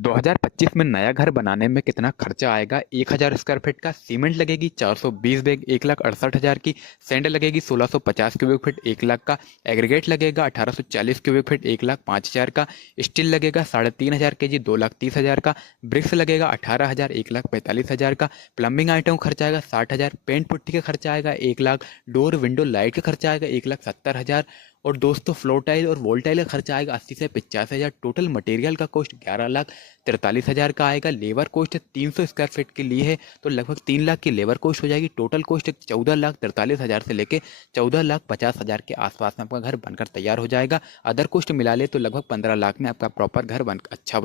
2025 में नया घर बनाने में कितना खर्चा आएगा? 1000 स्क्वायर फीट का सीमेंट लगेगी 420 बैग 1,68,000 की। सैंड लगेगी 1650 क्यूबिक फीट 1 लाख का। एग्रीगेट लगेगा 1840 क्यूबिक फीट 1,05,000 का। स्टील लगेगा 3,500 केजी 2,30,000 का। ब्रिक्स लगेगा 18,000 1,45,000 का। प्लम्बिंग आइटम खर्चा आएगा 60,000। पेंट पुट्टी का खर्चा आएगा 1 लाख। डोर विंडो लाइट का खर्चा आएगा 1,70,000। और दोस्तों फ्लोर टाइल और वॉल टाइल का खर्चा आएगा 80 से 85,000। टोटल मटेरियल का कॉस्ट 11,43,000 का आएगा। लेबर कॉस्ट 300 स्क्वायर फीट के लिए है तो लगभग 3 लाख की लेबर कॉस्ट हो जाएगी। टोटल कॉस्ट 14,43,000 से लेके 14,50,000 के आसपास में आपका घर बनकर तैयार हो जाएगा। अदर कॉस्ट मिला ले तो लगभग 15 लाख में आपका प्रॉपर घर बन अच्छा